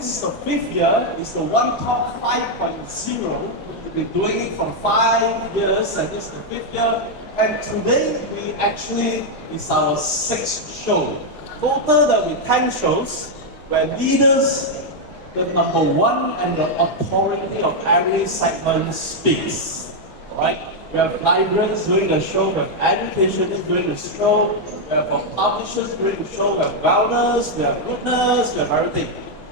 this is the 5th year, it's the One Talk 5.0. We've been doing it for 5 years, and this is the 5th year. And today, it's our 6th show. Total, there will be 10 shows, where leaders, the number one and the authority of every segment speaks. Alright? We have librarians doing the show, we have educationists doing the show, we have publishers doing the show, we have wellness, we have goodness, we have everything.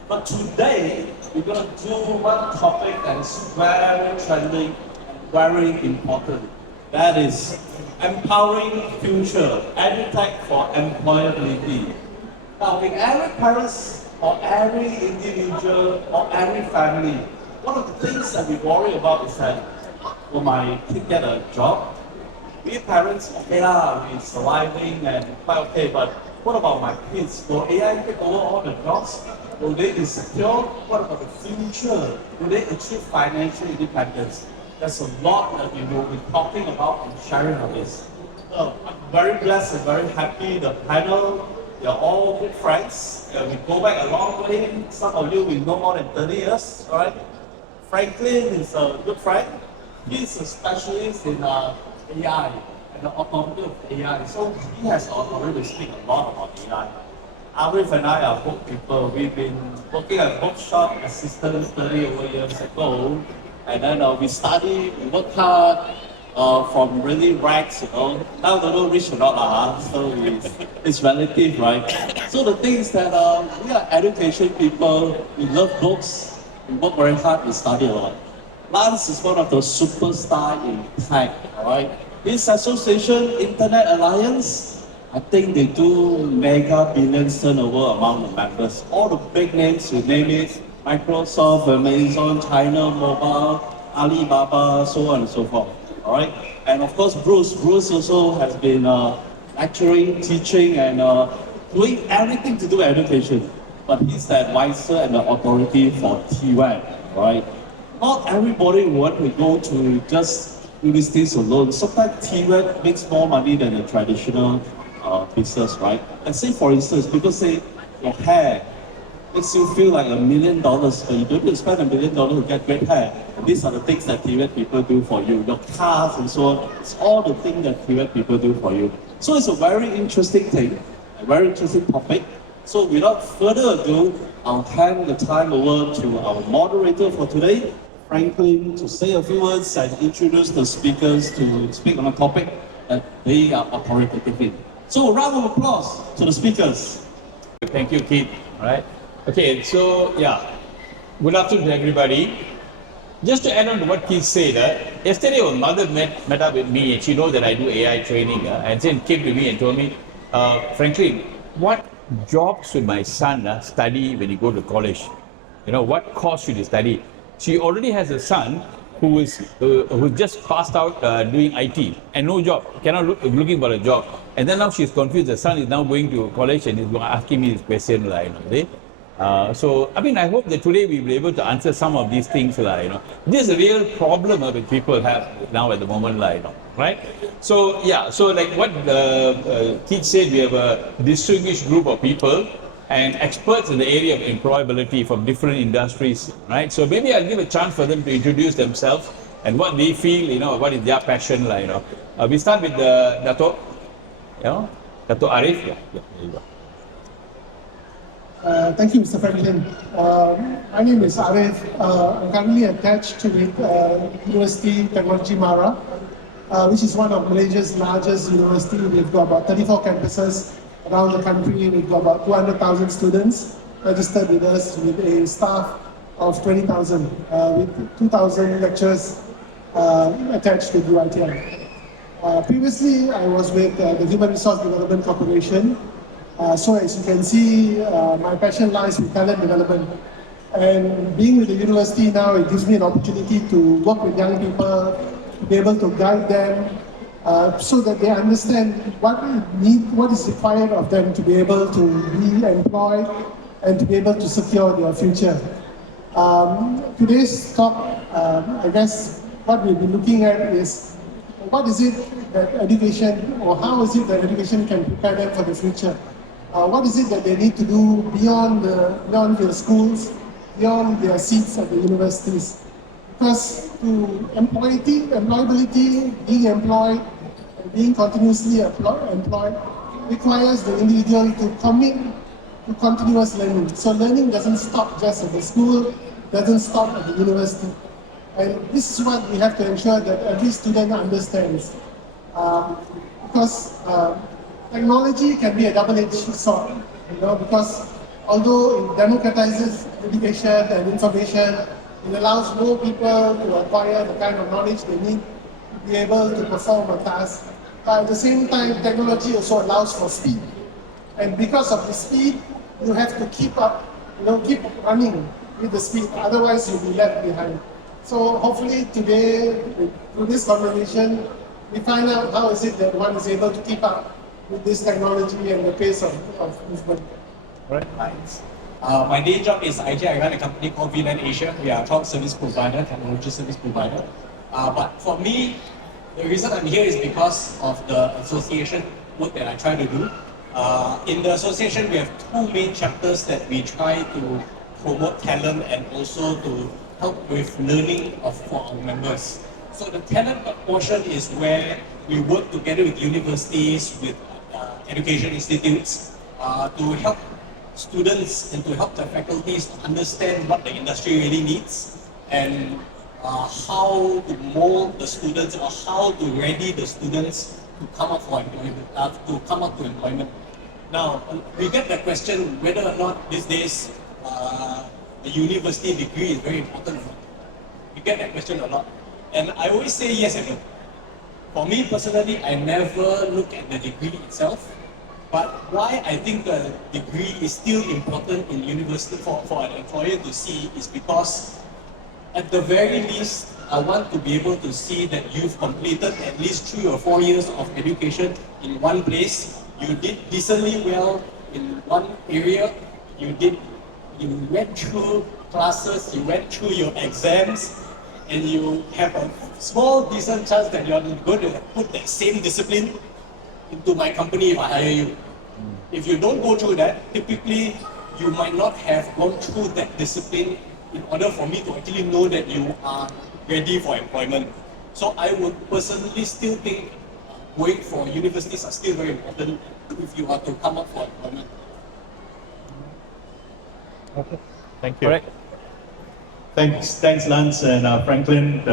But today, we're going to do one topic that is very trending and very important. That is empowering future, Edutech for employability. Now, in every parents or every individual or every family, one of the things that we worry about is that, will my kid get a job? We parents, okay lah, we're surviving and quite okay, but what about my kids? Will AI take over all the jobs? Will they be secure? What about the future? Will they achieve financial independence? There's a lot that we will be talking about and sharing on this. So I'm very blessed and very happy. The panel, you're all good friends. We go back a long way. Some of you we know more than 30 years, all right? Franklin is a good friend. He's a specialist in AI and the authority of AI. So he has already speak a lot about AI. Arif and I are book people. We've been working at bookshop assistants 30 over years ago. And then we study, we work hard from really rags, you know. Now they don't reach a lot, so it's relative, right? So the thing is that we are education people, we love books, we work very hard, we study a lot. Lance is one of the superstars in tech, alright? His association, Internet Alliance, I think they do mega billions turnover among the members. All the big names, you name it, Microsoft, Amazon, China Mobile, Alibaba, so on and so forth, alright? And of course, Bruce also has been lecturing, teaching, and doing everything to do with education. But he's the advisor and the authority for TWAC, alright? Not everybody want to go to just do these things alone. Sometimes TWAC makes more money than a traditional business, right? And say for instance, people say your hair makes you feel like $1 million, but you don't need to spend $1 million to get great hair. And these are the things that TWAC people do for you. Your cars and so on, it's all the things that TWAC people do for you. So it's a very interesting thing, a very interesting topic. So without further ado, I'll hand the time over to our moderator for today, Franklin, to say a few words and introduce the speakers to speak on a topic that they are authoritative in. So a round of applause to the speakers. Thank you, Keith. All right. Okay, so yeah, good afternoon to everybody. Just to add on to what Keith said, yesterday my mother met up with me and she knows that I do AI training and then came to me and told me, Franklin, what job should my son study when he go to college? You know, what course should he study? She already has a son who just passed out doing IT and no job, looking for a job. And then now she's confused. The son is now going to college and is asking me this question, so I mean, I hope that today we will be able to answer some of these things, This is a real problem that people have now at the moment, right? So yeah, so like what Keith said, we have a distinguished group of people and experts in the area of employability from different industries, right? So maybe I'll give a chance for them to introduce themselves and what they feel, what is their passion, we start with Dato', Dato' Arif. Yeah, there you go. Thank you, Mr. Franklin. My name is Arif. I'm currently attached to University Technology Mara, which is one of Malaysia's largest universities. We've got about 34 campuses around the country. We've got about 200,000 students registered with us, with a staff of 20,000, with 2,000 lecturers attached to UiTM. Previously, I was with the Human Resource Development Corporation. So as you can see, my passion lies with talent development. And being with the university now, it gives me an opportunity to work with young people, to be able to guide them, so that they understand what is required of them to be able to be employed and to be able to secure their future. Today's talk, I guess what we'll be looking at is what is it that education, or how is it that education can prepare them for the future? What is it that they need to do beyond the schools beyond their seats at the universities. Because to employability, being employed, and being continuously employed requires the individual to commit to continuous learning. So learning doesn't stop just at the school, doesn't stop at the university. And this is what we have to ensure that every student understands. Because technology can be a double-edged sword, because although it democratizes education and information, it allows more people to acquire the kind of knowledge they need to be able to perform a task. But at the same time, technology also allows for speed. And because of the speed, you have to keep up, keep running with the speed, otherwise you'll be left behind. So hopefully today, through this conversation, we find out how is it that one is able to keep up with this technology and the pace of movement. Right. Nice. My day job is I run a company called VLAN Asia. We are a cloud service provider, technology service provider. But for me, the reason I'm here is because of the association work that I try to do. In the association, we have two main chapters that we try to promote talent and also to help with learning for our members. So the talent portion is where we work together with universities, with education institutes to help students and to help the faculties to understand what the industry really needs and how to mold the students or how to ready the students to come up for employment, Now, we get the question whether or not these days a university degree is very important. We get that question a lot. And I always say yes and no. For me personally, I never look at the degree itself. But why I think the degree is still important in university for an employer to see is because at the very least, I want to be able to see that you've completed at least 3 or 4 years of education in one place. You did decently well in one area. You went through classes, you went through your exams, and you have a small decent chance that you're going to put that same discipline into my company if I hire you. If you don't go through that, typically you might not have gone through that discipline in order for me to actually know that you are ready for employment. So I would personally still think going for universities are still very important if you are to come up for employment. Okay. Thank you. All right. Thanks, Lance and Franklin.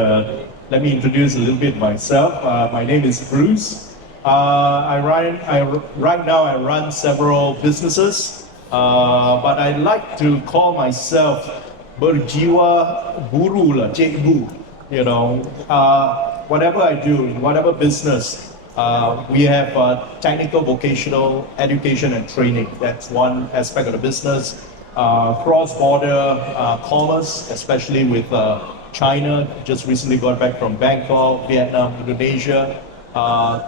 Let me introduce a little bit myself. My name is Bruce. Right now I run several businesses, but I like to call myself berjiwa guru lah, cikgu. Whatever I do, in whatever business, we have technical vocational education and training. That's one aspect of the business. Cross-border commerce, especially with China, just recently got back from Bangkok, Vietnam, Indonesia.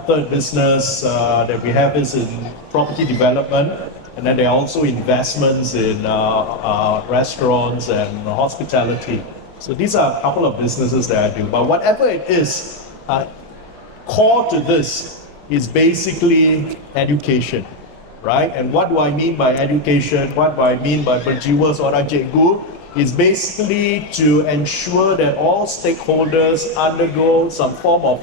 Third business that we have is in property development, and then there are also investments in restaurants and hospitality. So these are a couple of businesses that I do. But whatever it is, core to this is basically education. Right? And what do I mean by education? What do I mean by berjiwa seorang cikgu? Is basically to ensure that all stakeholders undergo some form of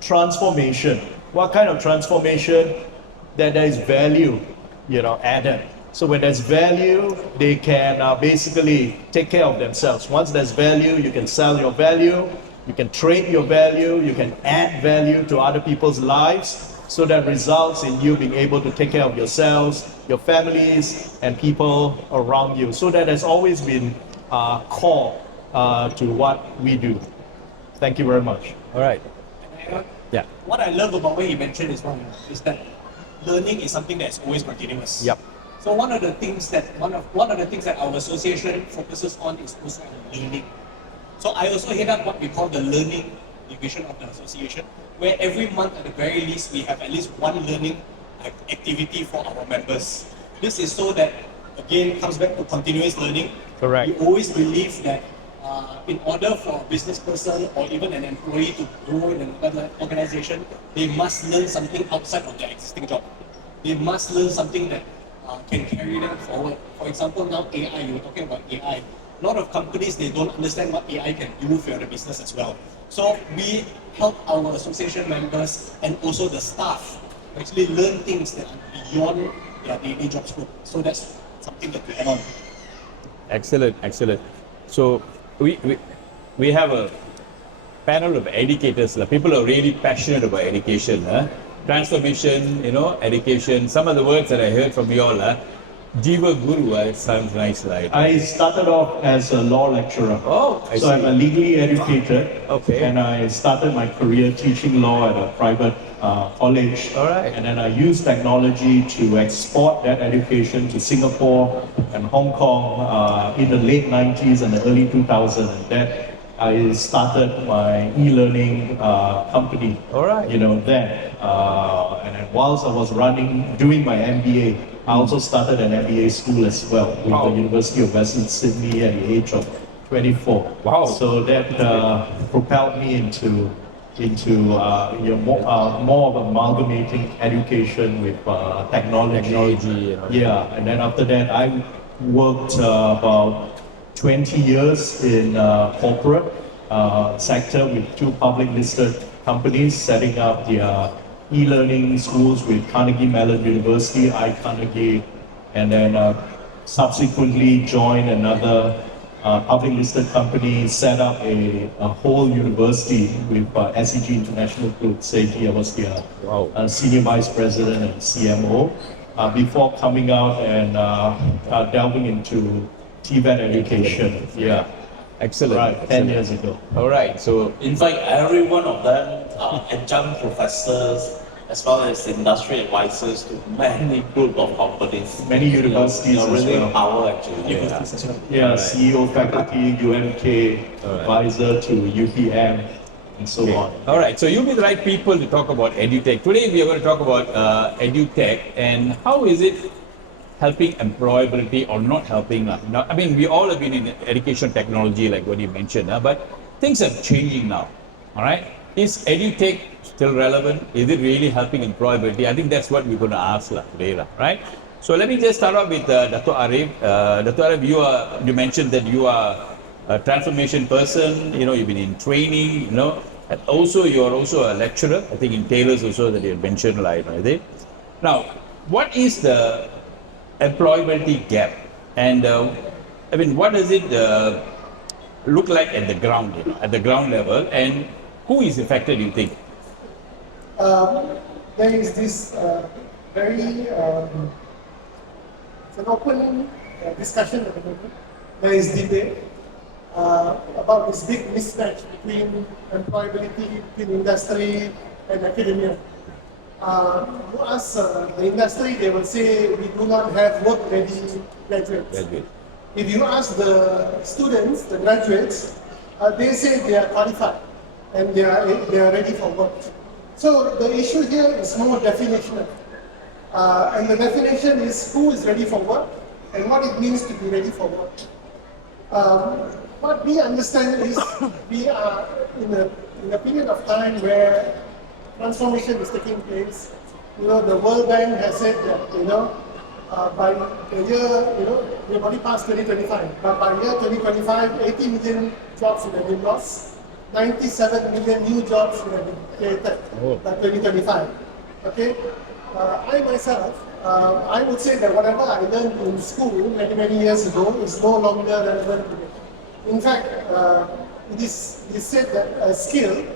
transformation. What kind of transformation? That there is value, added. So when there's value, they can basically take care of themselves. Once there's value, you can sell your value, you can trade your value, you can add value to other people's lives. So that results in you being able to take care of yourselves, your families, and people around you. So that has always been core to what we do. Thank you very much. All right. Yeah. What I love about what you mentioned is that learning is something that's always continuous. Yep. So one of the things that our association focuses on is also on learning. So I also head up what we call the learning division of the association, where every month at the very least we have at least one learning activity for our members. This is so that, again, comes back to continuous learning. Correct. We always believe that in order for a business person or even an employee to grow in an organization, they must learn something outside of their existing job. They must learn something that can carry them forward. For example, now AI, you were talking about AI. a lot of companies, they don't understand what AI can do for the business as well. So we help our association members and also the staff actually learn things that are beyond their daily job scope. So that's something that we add on. Excellent, excellent. So we have a panel of educators, people who are really passionate about education, transformation, education. Some of the words that I heard from you all, Jiva Guru, it sounds nice, right? I started off as a law lecturer. Oh, I so see. I'm a legally educated. Okay. And I started my career teaching law at a private college. All right. And then I used technology to export that education to Singapore and Hong Kong in the late 90s and the early 2000s. And that I started my e-learning company. All right. Then. And then whilst I was doing my MBA, I also started an MBA school as well with Wow. the University of Western Sydney at the age of 24. Wow. So that propelled me into more of amalgamating education with technology. Technology, Yeah, and then after that, I worked about 20 years in corporate sector with 2 public listed companies, setting up their e-learning schools with Carnegie Mellon University, Carnegie, and then subsequently joined another public listed company, set up a whole university with SEG International Group. SEG, I was their senior vice president and CMO before coming out and delving into TVET education. Yeah. Excellent. Right, 10 years ago. All right. So In fact, every one of them are adjunct professors as well as industry advisors to many group of companies. Many universities as really well. power actually. Yeah, CEO, faculty, UMK, advisor to UPM, and so on. all right. So you'll be the right people to talk about Edutech. Today we are going to talk about Edutech and how is it helping employability or not helping. I mean, we all have been in education technology, like what you mentioned, but things are changing now. All right. Is Edutech still relevant? Is it really helping employability? I think that's what we're going to ask today, right? So let me just start off with Dr. Arif. Dr. Arif, you mentioned that you are a transformation person. You've been in training. And also you're also a lecturer. I think in Taylor's also that you mentioned, like, right? Now, what is the employability gap, and I mean, what does it look like at the ground, at the ground level, and who is affected, you think? There is this very it's an open discussion at the moment. There is debate about this big mismatch between employability between industry and academia. You ask the industry, they will say we do not have work-ready graduates. If you ask the students, the graduates, they say they are qualified and they are ready for work. So the issue here is more definitional. And the definition is who is ready for work and what it means to be ready for work. What we understand is we are in a period of time where transformation is taking place. The World Bank has said that, by the year, we've already passed 2025, but by year 2025, 80 million jobs would have been lost, 97 million new jobs would have been created by 2025. Okay? I myself, I would say that whatever I learned in school many years ago is no longer relevant today. In fact, it is said that a skill,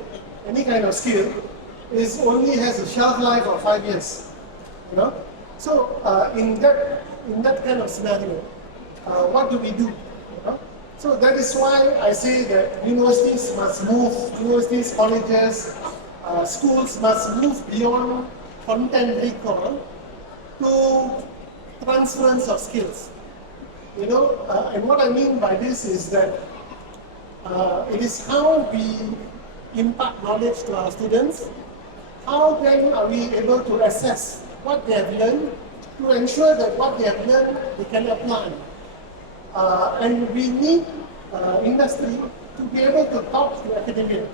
any kind of skill, only has a shelf life of 5 years. So in that kind of scenario, what do we do? So that is why I say that universities must move, universities, colleges, schools must move beyond content recall to transference of skills. And what I mean by this is that it is how we impart knowledge to our students. How then are we able to assess what they have learned to ensure that what they have learned they can apply? And we need industry to be able to talk to academia.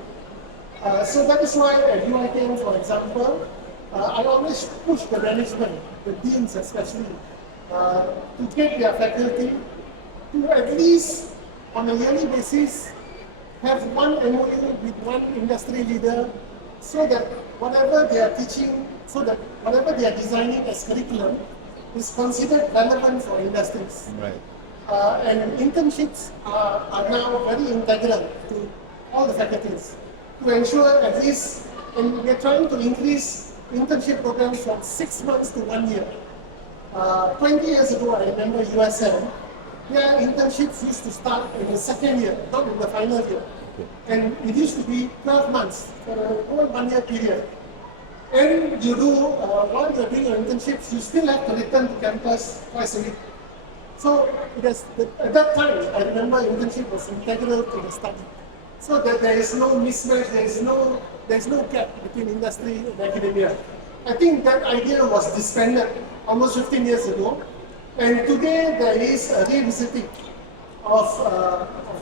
So that is why at UITM, for example, I always push the management, the deans especially, to get their faculty to at least on a yearly basis, have one MOU with one industry leader so that whatever they are teaching, so that whatever they are designing as curriculum is considered relevant for industries. Right. And internships are now very integral to all the faculties to ensure at least, and we are trying to increase internship programs from 6 months to 1 year. 20 years ago, I remember USM, their internships used to start in the second year, not in the final year. And it used to be 12 months for a whole 1 year period. And you do, while you're doing your internships, you still have to return to campus twice a week. So at that time, I remember internship was integral to the study. So that there is no mismatch, there is no gap between industry and academia. I think that idea was disbanded almost 15 years ago. And today there is a revisiting of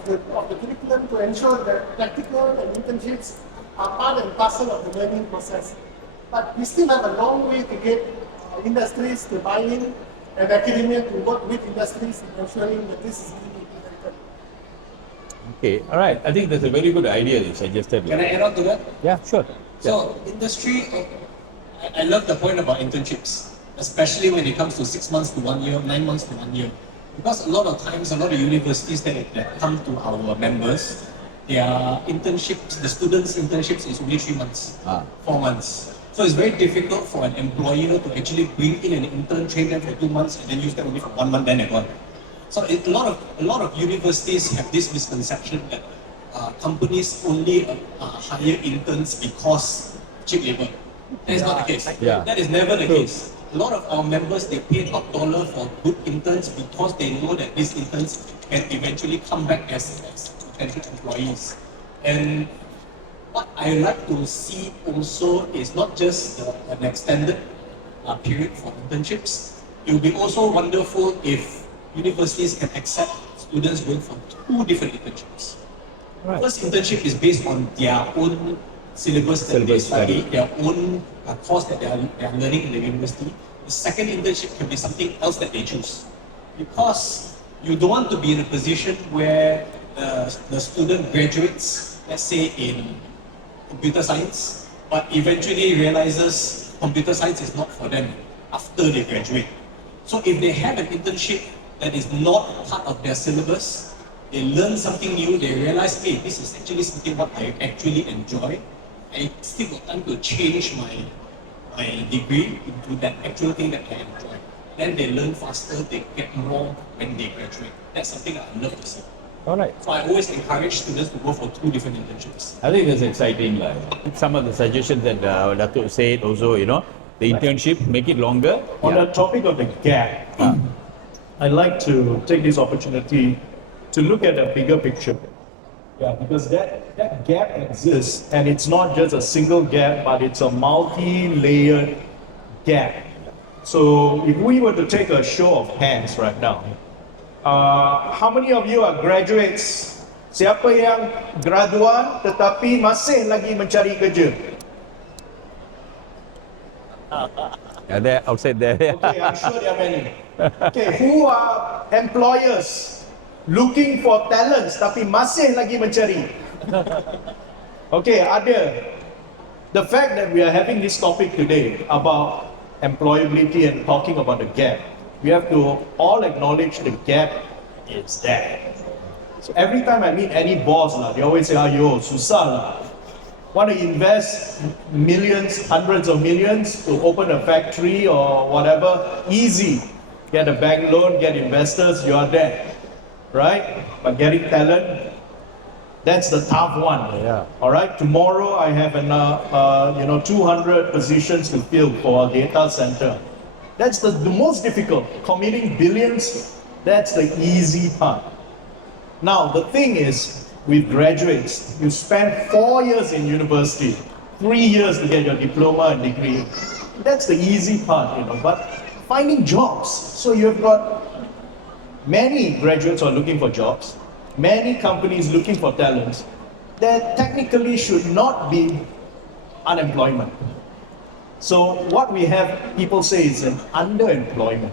the curriculum to ensure that practical and internships are part and parcel of the learning process. But we still have a long way to get industries to buy in and academia to work with industries in ensuring that this is really implemented. Okay, all right. I think that's a very good idea you suggested. Can I add on to that? Yeah, sure. So industry, I love the point about internships, especially when it comes to 6 months to 1 year, 9 months to 1 year. Because a lot of times, a lot of universities that come to our members, their internships, the students' internships is only 3 months, 4 months. So it's very difficult for an employer to actually bring in an intern, train them for 2 months, and then use them only for 1 month, then they're gone. So a lot of universities have this misconception that companies only hire interns because cheap labor. That is not the case. Yeah. That is never the case. A lot of our members, they pay top dollar for good interns because they know that these interns can eventually come back as potential employees. And what I like to see also is not just an extended period for internships. It would be also wonderful if universities can accept students going for 2 different internships. Right. First internship is based on their own syllabus that they study, their own course that they are learning in the university. The second internship can be something else that they choose. Because you don't want to be in a position where the student graduates, let's say in computer science, but eventually realizes computer science is not for them after they graduate. So if they have an internship that is not part of their syllabus, they learn something new, they realize, hey, this is actually something what I actually enjoy. I still got time to change my degree into that actual thing that I enjoy. Then they learn faster, they get more when they graduate. That's something I love to see. All right. So I always encourage students to go for 2 different internships. I think that's exciting. Some of the suggestions that Dato said also, the internship, make it longer. On the topic of the gap, I'd like to take this opportunity to look at the bigger picture. Yeah, because that gap exists, and it's not just a single gap, but it's a multi-layered gap. So if we were to take a show of hands right now, how many of you are graduates? Siapa yang graduan tetapi masih lagi mencari kerja? There, outside there. Okay, I'm sure there are many. Okay, who are employers looking for talents tapi masih lagi mencari? Okay, ada. The fact that we are having this topic today about employability and talking about the gap, we have to all acknowledge the gap is there. So every time I meet any boss, they always say, "Ayo, susah lah. Want to invest millions, hundreds of millions to open a factory or whatever? Easy. Get a bank loan, get investors, you are there, right? But getting talent, that's the tough one. Yeah. All right. Tomorrow I have 200 positions to fill for a data center. That's the most difficult. Committing billions, that's the easy part. Now the thing is, with graduates, you spend 4 years in university, 3 years to get your diploma and degree. That's the easy part, But finding jobs. So you've got many graduates are looking for jobs, many companies looking for talents. There technically should not be unemployment. So what we have, people say, is an underemployment.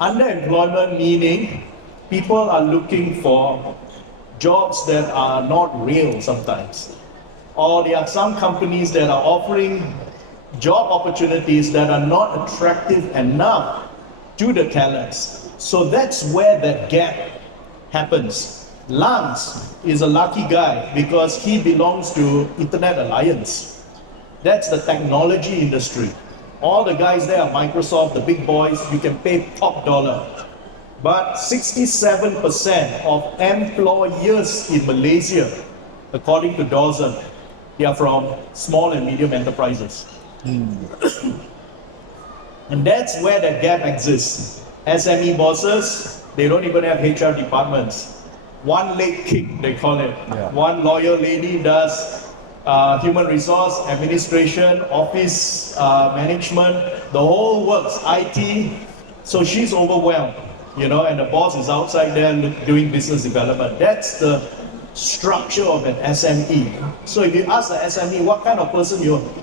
Underemployment meaning people are looking for jobs that are not real sometimes. Or there are some companies that are offering job opportunities that are not attractive enough to the talents. So that's where that gap happens. Lance is a lucky guy because he belongs to Internet Alliance. That's the technology industry. All the guys there are Microsoft, the big boys, you can pay top dollar. But 67% of employers in Malaysia, according to Dawson, they are from small and medium enterprises. And that's where the gap exists. SME bosses, they don't even have HR departments. One leg kick, they call it. One lawyer lady does human resource, administration, office management, the whole works, IT. So she's overwhelmed, and the boss is outside there doing business development. That's the structure of an SME. So if you ask the SME, what kind of person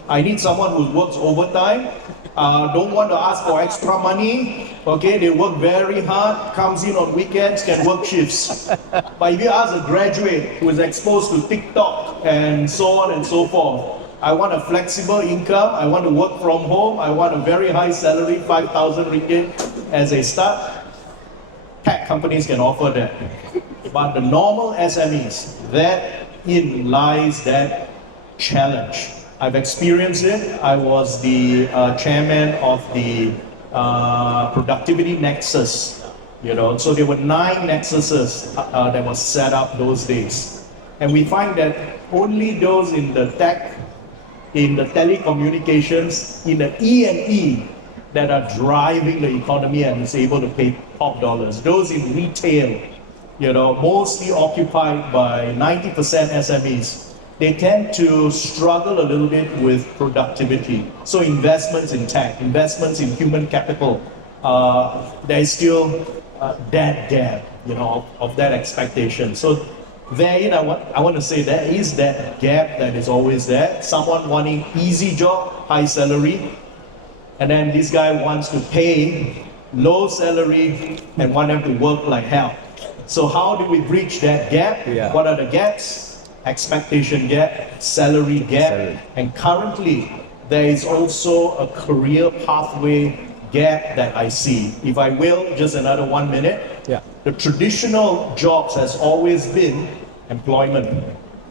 I need someone who works overtime, don't want to ask for extra money, okay, they work very hard, comes in on weekends, can work shifts. But if you ask a graduate who is exposed to TikTok and so on and so forth, I want a flexible income, I want to work from home, I want a very high salary, 5,000 ringgit as a start, tech companies can offer that. But the normal SMEs, therein lies that challenge. I've experienced it. I was the chairman of the Productivity Nexus, so there were 9 nexuses that was set up those days. And we find that only those in the tech, in the telecommunications, in the E&E that are driving the economy and is able to pay top dollars. Those in retail, mostly occupied by 90% SMEs, they tend to struggle a little bit with productivity. So investments in tech, investments in human capital, there is still that gap, of that expectation. So therein, I want to say there is that gap that is always there. Someone wanting easy job, high salary, and then this guy wants to pay low salary and want them to work like hell. So how do we bridge that gap? What are the gaps? Expectation gap, salary gap, and currently there is also a career pathway gap that I see. If I will, just another 1 minute. The traditional jobs has always been employment.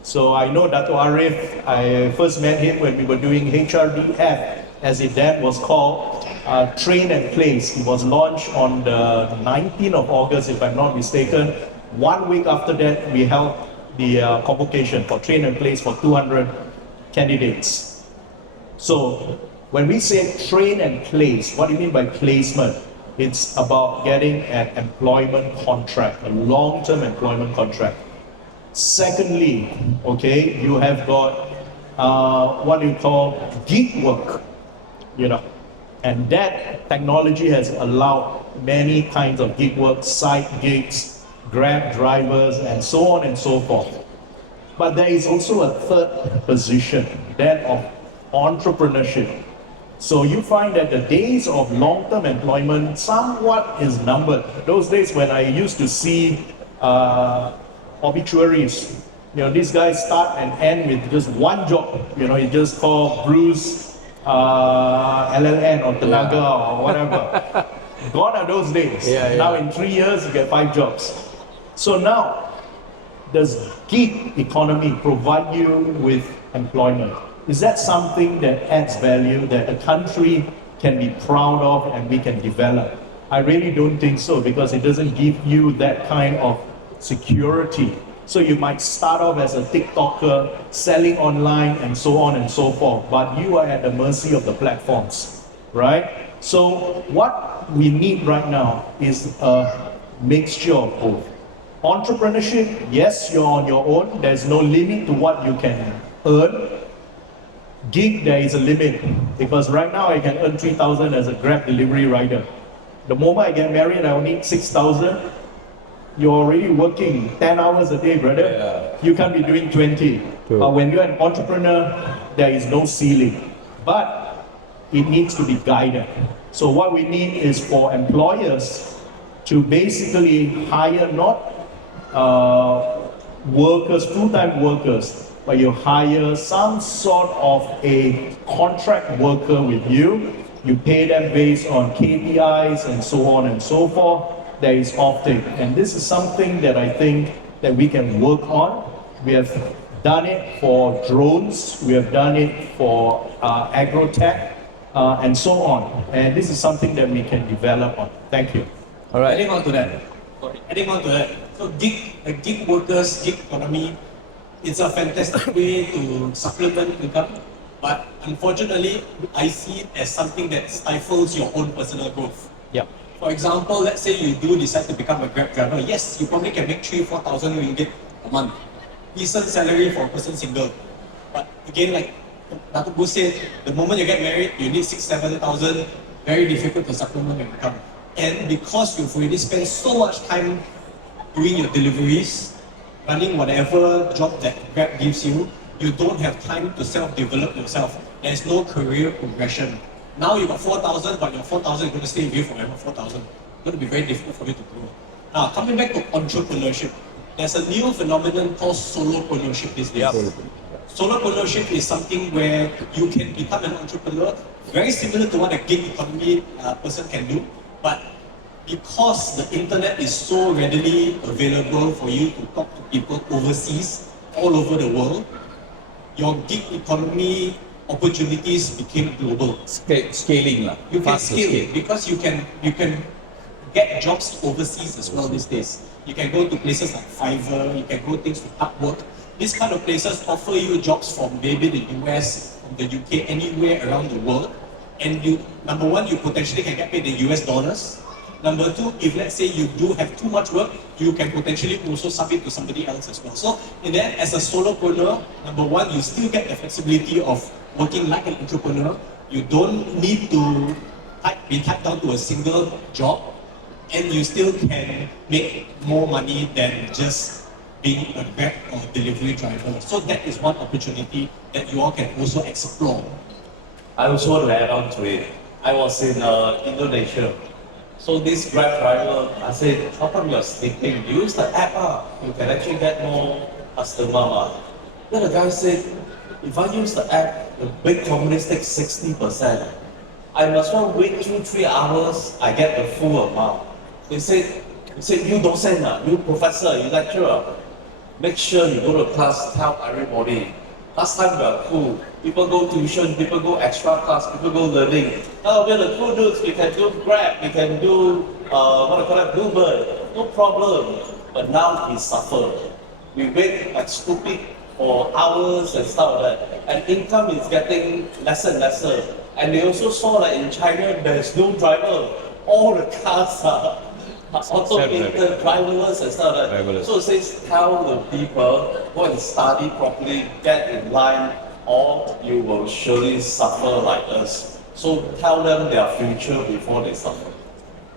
So I know Dato Arif, I first met him when we were doing HRDF, as it then was called, Train and Place. It was launched on the 19th of August, if I'm not mistaken. 1 week after that, we held the convocation for Train and Place for 200 candidates. So when we say train and place, what do you mean by placement? It's about getting an employment contract, a long-term employment contract. Secondly, okay, you have got what you call gig work, and that technology has allowed many kinds of gig work, side gigs, Grab drivers, and so on and so forth. But there is also a third position, that of entrepreneurship. So you find that the days of long-term employment somewhat is numbered. Those days when I used to see obituaries, these guys start and end with just one job. You just call Bruce LLN or Tenaga or whatever. Gone are those days. Now in 3 years you get 5 jobs. So now, does gig economy provide you with employment? Is that something that adds value that a country can be proud of and we can develop? I really don't think so, because it doesn't give you that kind of security. So you might start off as a TikToker, selling online and so on and so forth, but you are at the mercy of the platforms, right? So what we need right now is a mixture of both. Entrepreneurship, yes, you're on your own. There's no limit to what you can earn. Gig, there is a limit, because right now I can earn 3,000 as a Grab delivery rider. The moment I get married, I only need 6,000. You're already working 10 hours a day, brother. You can't be doing 20. When you're an entrepreneur, there is no ceiling. But it needs to be guided. So what we need is for employers to basically hire not workers, full-time workers, but you hire some sort of a contract worker with you. You pay them based on KPIs and so on and so forth. There is offtake, and this is something that I think that we can work on. We have done it for drones, we have done it for agrotech, and so on. And this is something that we can develop on. Thank you. All right. Adding on to that, so gig workers, gig economy, it's a fantastic way to supplement income, but unfortunately, I see it as something that stifles your own personal growth. Yeah. For example, let's say you do decide to become a Grab driver. Yes, you probably can make 3,000-4,000 ringgit a month. Decent salary for a person single. But again, like Datuk Gu said, the moment you get married, you need 6,000-7,000. Very difficult to supplement your income. And because you've already spent so much time doing your deliveries, running whatever job that Grab gives you, you don't have time to self-develop yourself. There's no career progression. Now you got 4,000, but your 4,000 is going to stay with you forever, 4,000. It's going to be very difficult for you to grow. Now, coming back to entrepreneurship, there's a new phenomenon called solopreneurship these days. Yeah. Solopreneurship is something where you can become an entrepreneur, very similar to what a gig economy person can do, but because the internet is so readily available for you to talk to people overseas, all over the world, your gig economy opportunities became global. Scaling lah. You can Faster scale because you can get jobs overseas as well these days. You can go to places like Fiverr, you can go things to Upwork. These kind of places offer you jobs from maybe the US, from the UK, anywhere around the world. And you, number one, you potentially can get paid in US dollars. Number two, if let's say you do have too much work, you can potentially also sub it to somebody else as well. So in the end, as a solopreneur, number one, you still get the flexibility of working like an entrepreneur. You don't need to be tied down to a single job, and you still can make more money than just being a Grab or delivery driver. So that is one opportunity that you all can also explore. I also want to add on to it. I was in Indonesia. So this Grab driver, I said, how come you're sleeping? Use the app, you can actually get more customer. Then the guy said, if I use the app, the big companies take 60%. I must well wait 2-3 hours, I get the full amount. They said, you docent, you professor, you lecturer, make sure you go to class, tell everybody. Last time we were cool. People go tuition, people go extra class, people go learning. Now we're the cool dudes, we can do Grab, we can do, Bluebird, no problem. But now we suffer. We wait like stupid for hours and stuff like that. And income is getting lesser and lesser. And they also saw that in China, there's no driver. All the cars are automated, driverless and stuff like that. So it says, tell the people, go and study properly, get in line, or you will surely suffer like us. So tell them their future before they suffer.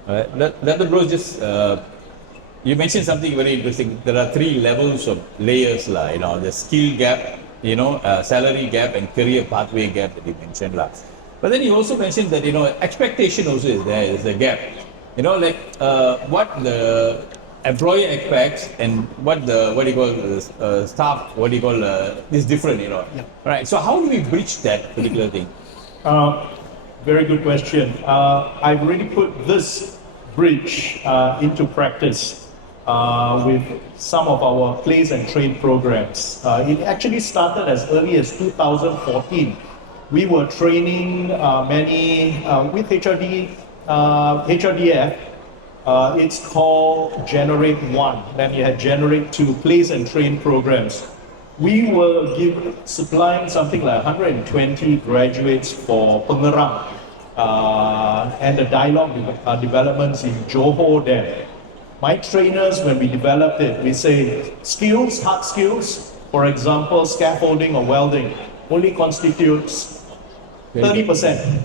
Let the bro just, you mentioned something very interesting. There are 3 levels of layers lah, the skill gap, salary gap and career pathway gap that you mentioned last. But then you also mentioned that, expectation also is there, is a gap. What the employer expects and what the staff, is different, Yeah. Right. So how do we bridge that particular thing? Very good question. I've already put this bridge into practice with some of our place and trade programs. It actually started as early as 2014. We were training many with HRDF. It's called Generate 1. Then you had Generate 2, place and train programs. We were supplying something like 120 graduates for Pengerang and the dialogue developments in Johor there. My trainers, when we developed it, we say skills, hard skills, for example, scaffolding or welding, only constitutes 30%.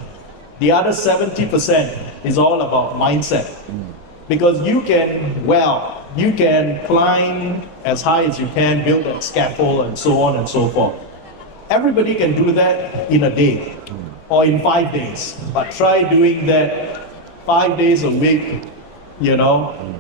The other 70% is all about mindset. Because you can weld, you can climb as high as you can, build that scaffold and so on and so forth. Everybody can do that in a day or in 5 days. But try doing that 5 days a week,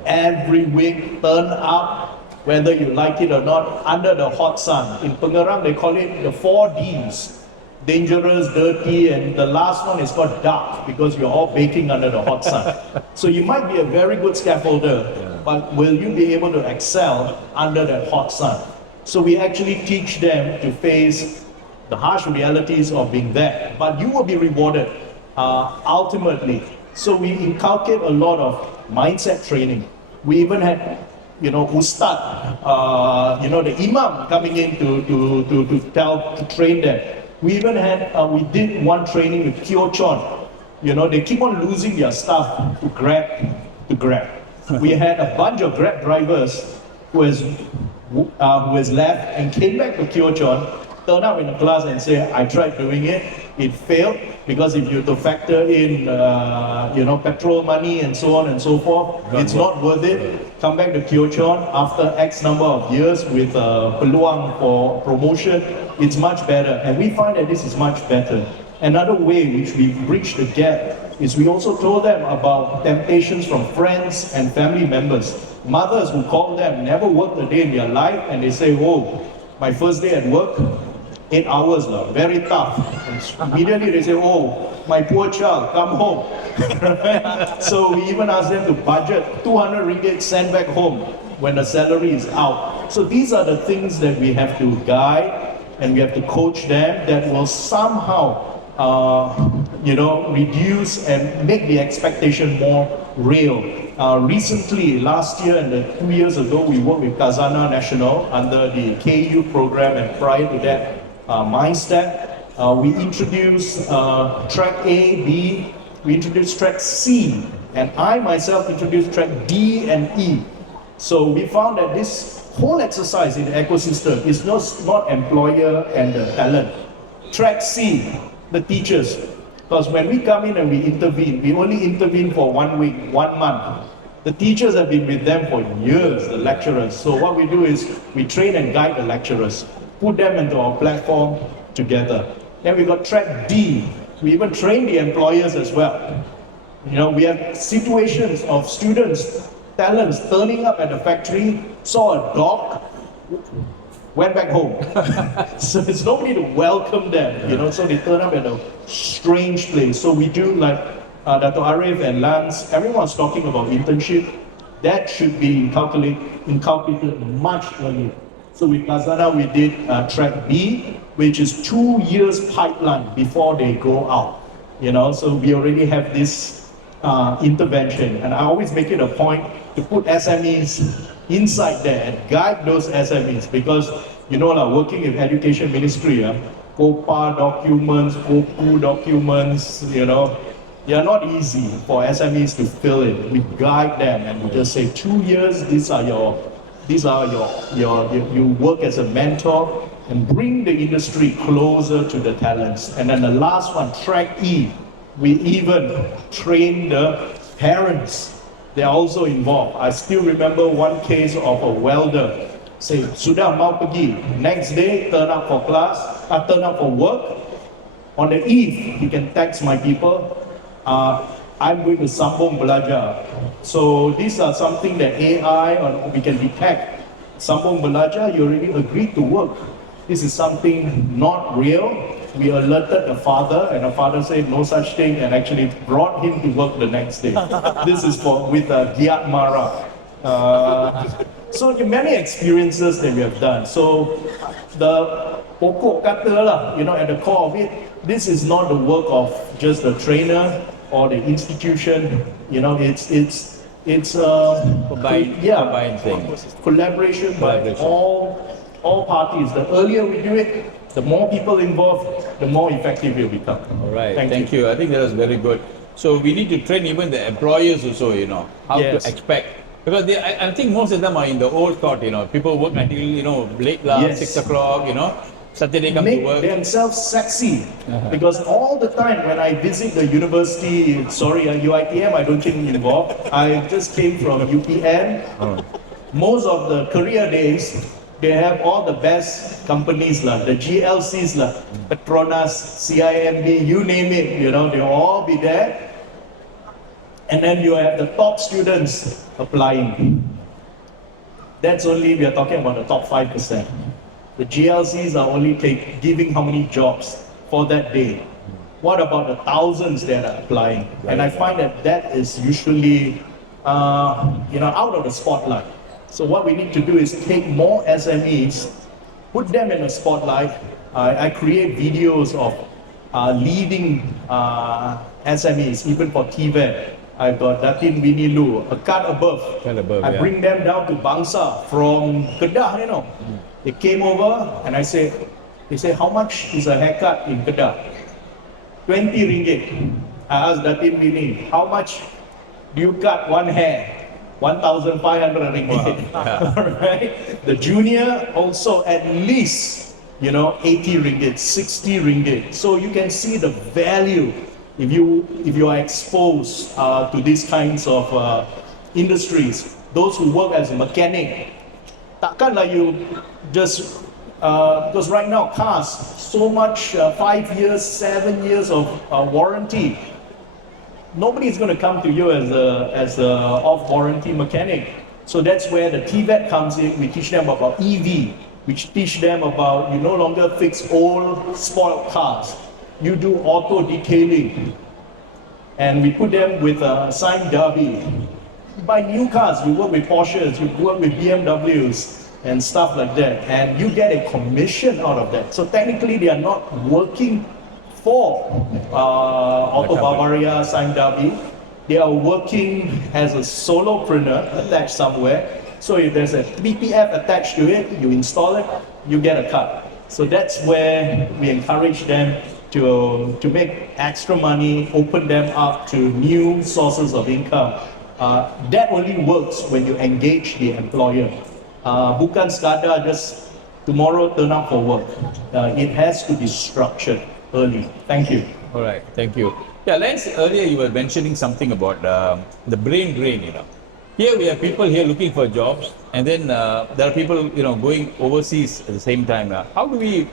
every week, turn up whether you like it or not, under the hot sun. In Pengerang, they call it the 4Ds: dangerous, dirty, and the last one is called dark, because you're all baking under the hot sun. So you might be a very good scaffolder, but will you be able to excel under that hot sun? So we actually teach them to face the harsh realities of being there, but you will be rewarded ultimately. So we inculcate a lot of mindset training. We even had, Ustad, the Imam coming in to train them. We even had, we did one training with Kyochon. They keep on losing their stuff to Grab. We had a bunch of Grab drivers who has left and came back to Kyochon, turn up in the class and say, I tried doing it, it failed, because if you to factor in, petrol money and so on and so forth, it's not worth it. Come back to Kyochon after X number of years with peluang for promotion, it's much better. And we find that this is much better. Another way which we bridge the gap is we also told them about temptations from friends and family members. Mothers who call them, never worked a day in their life, and they say, oh, my first day at work, 8 hours, very tough. And immediately they say, oh, my poor child, come home. So we even ask them to budget 200 ringgit, send back home when the salary is out. So these are the things that we have to guide and we have to coach them that will somehow reduce and make the expectation more real. Recently, last year and 2 years ago, we worked with Kazana National under the KU program, and prior to that, Mindstep. We introduced track A, B, we introduced track C, and I myself introduced track D and E. So we found that this whole exercise in the ecosystem is not employer and the talent. Track C, the teachers. Because when we come in and we intervene, we only intervene for 1 week, 1 month. The teachers have been with them for years, the lecturers. So what we do is we train and guide the lecturers, put them into our platform together. Then we got track D. We even train the employers as well. We have situations of students, talents turning up at the factory, saw a dog, went back home. So there's nobody to welcome them, so they turn up at a strange place. So we do like Dr. Arif and Lance, everyone's talking about internship. That should be inculcated much earlier. So with Kazana, we did track B, which is 2 years pipeline before they go out. So we already have this intervention. And I always make it a point to put SMEs inside there and guide those SMEs, because working with education ministry, COPA documents, COPU documents, they are not easy for SMEs to fill in. We guide them and we just say 2 years, you work as a mentor and bring the industry closer to the talents. And then the last one, track E, we even train the parents. They're also involved. I still remember one case of a welder. Say, sudah mau pergi. Next day, turn up for class, turn up for work. On the eve, he can text my people, I'm going to sambung belajar. So these are something that AI or we can detect. Sambung belajar, you already agreed to work. This is something not real. We alerted the father, and the father said no such thing, and actually brought him to work the next day. This is with Giat Mara. So there are many experiences that we have done. So the pokok kata lah, at the core of it, this is not the work of just the trainer or the institution. It's combined thing. Collaboration by all parties. The earlier we do it, the more people involved, the more effective it will become. All right, thank you. I think that was very good. So we need to train even the employers also, how to expect. Because I think most of them are in the old court, people work until, late, 6 o'clock, Saturday come to work. Make themselves sexy. Because all the time when I visit the university, UITM, I don't think involved. I just came from UPN. Most of the career days, they have all the best companies, the GLCs, Petronas, CIMB, you name it, they'll all be there. And then you have the top students applying. That's only, we are talking about the top 5%. The GLCs are only giving how many jobs for that day. What about the thousands that are applying? And I find that that is usually, out of the spotlight. So what we need to do is take more SMEs, put them in the spotlight. I create videos of leading SMEs, even for TVET. I've got Datin Bini Lu, a cut above. I bring them down to Bangsa from Kedah, They came over and they say, how much is a haircut in Kedah? 20 ringgit. I asked Datin Bini, how much do you cut one hair? 1,500 ringgit. Wow. Right? The junior also at least, 80 ringgit, 60 ringgit. So you can see the value if you are exposed to these kinds of industries. Those who work as a mechanic, takkanlah you just because right now cars so much 5 years, 7 years of warranty. Nobody is going to come to you as a off warranty mechanic. So that's where the TVET comes in. We teach them about EV. We teach them about you no longer fix old spoiled cars. You do auto detailing, and we put them with Sime Darby. You buy new cars, you work with Porsches, you work with BMWs and stuff like that, and you get a commission out of that. So technically they are not working for Auto Bavaria, Sime Darby. They are working as a solopreneur attached somewhere. So if there's a BPF attached to it, you install it, you get a cut. So that's where we encourage them to make extra money, open them up to new sources of income. That only works when you engage the employer. Bukan sekadar just tomorrow turn up for work. It has to be structured early. Thank you. All right, thank you. Yeah, Lance, earlier you were mentioning something about the brain drain, Here we have people here looking for jobs, and then there are people, going overseas at the same time. How do we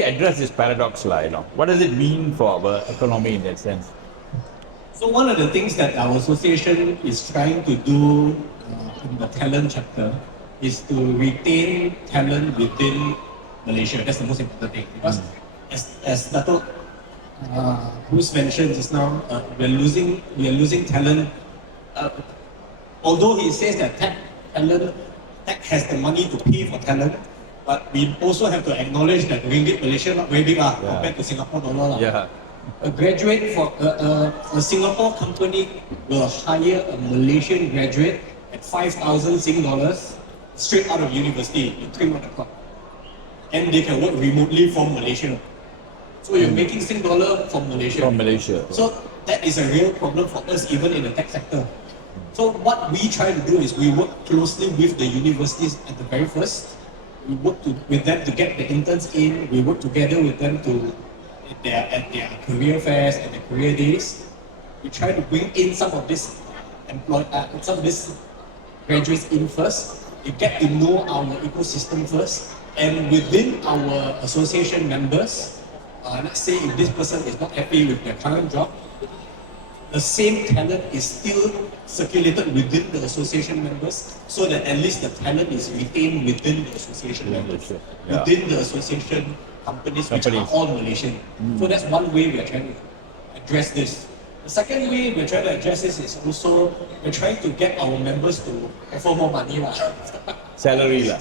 address this paradox, What does it mean for our economy in that sense? So one of the things that our association is trying to do in the talent chapter is to retain talent within Malaysia. That's the most important thing, because as Dato' Bruce mentioned just now, we are losing talent. Although he says that tech has the money to pay for talent, but we also have to acknowledge that ringgit Malaysia not very big compared to Singapore dollar. Yeah. A graduate for a Singapore company will hire a Malaysian graduate at 5,000 Sing dollars straight out of university in 3 months o'clock, and they can work remotely from Malaysia. So you're making Sing dollar from Malaysia. From Malaysia. So that is a real problem for us even in the tech sector. So what we try to do is we work closely with the universities at the very first. We work with them to get the interns in. We work together with them at their career fairs and their career days. We try to bring in some of this graduates in first. You get to know our ecosystem first, and within our association members, let's say if this person is not happy with their current job, the same talent is still circulated within the association members, so that at least the talent is retained within the association members, within the association companies, which are all Malaysian. So that's one way we are trying to address this. The second way we're trying to address this is also we're trying to get our members to offer more money. Salary. I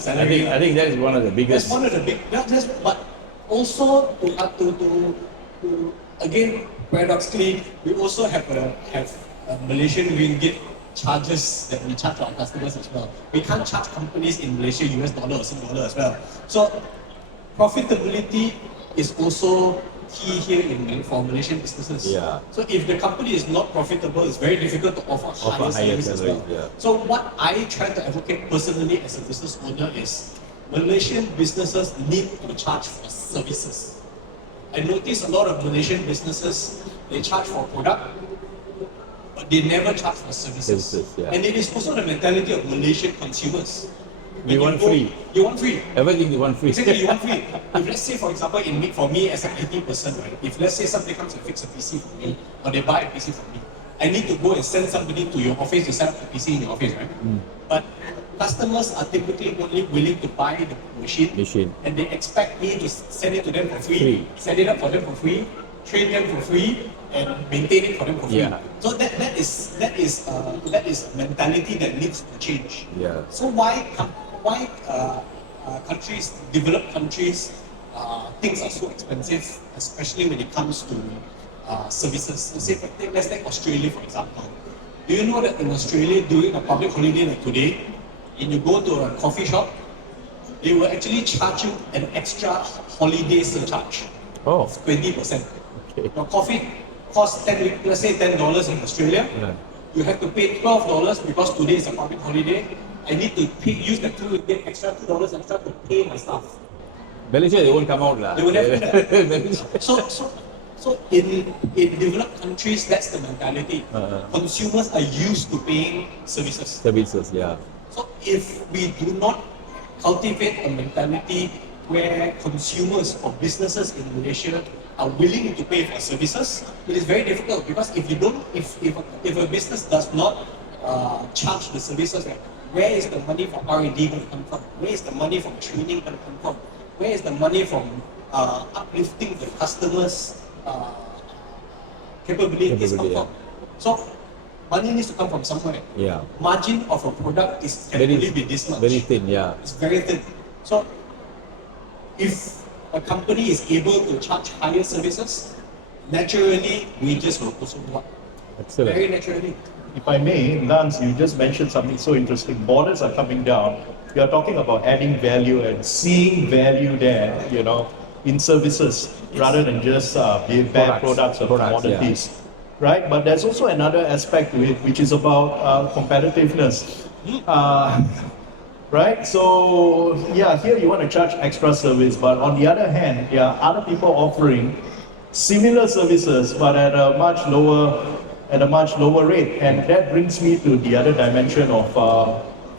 think that is one of the biggest. That's one of the big. But also to again, paradoxically, we also have Malaysian ringgit charges that we charge our customers as well. We can't charge companies in Malaysia US dollar or Sing dollar as well. So profitability is also key here for Malaysian businesses. Yeah. So if the company is not profitable, it's very difficult to offer higher salaries as well. Yeah. So what I try to advocate personally as a business owner is Malaysian businesses need to charge for services. I notice a lot of Malaysian businesses, they charge for product, but they never charge for services. And it is also the mentality of Malaysian consumers. You want free. You want free. Everything you want free. Exactly, you want free. If let's say, for example, for me as an IT person, right, if let's say somebody comes and fix a PC for me, or they buy a PC for me, I need to go and send somebody to your office to set up the PC in your office, right? But customers are typically only willing to buy the machine. And they expect me to send it to them for free. Set it up for them for free, train them for free, and maintain it for them for free. Yeah. So that is a mentality that needs to change. Yeah. So why countries, developed countries, things are so expensive, especially when it comes to services. So say, let's take Australia for example. Do you know that in Australia, during a public holiday like today, when you go to a coffee shop, they will actually charge you an extra holiday surcharge of 20%. Okay. Your coffee costs let's say $10 in Australia. Yeah. You have to pay $12 because today is a public holiday. I need to use the $2 extra $2 extra to pay my staff. Malaysia, they won't come out lah. They will never do that. So in developed countries, that's the mentality. Consumers are used to paying services. Services, yeah. So if we do not cultivate a mentality where consumers or businesses in Malaysia are willing to pay for services, it is very difficult because if a business does not charge the services, right, where is the money for R&D going to come from? Where is the money from training going to come from? Where is the money from uplifting the customers' capabilities come from? So money needs to come from somewhere. Yeah. Margin of a product can only be this much. Very thin, yeah. It's very thin. So if a company is able to charge higher services, naturally wages will also go up. Excellent. Very naturally. If I may, Lance, you just mentioned something so interesting. Borders are coming down. We are talking about adding value and seeing value there, in services rather than just bad products or commodities. Yeah. Right? But there's also another aspect to it, which is about competitiveness. Right? So, yeah, here you want to charge extra service, but on the other hand, there are other people offering similar services, but at a much lower rate. And that brings me to the other dimension of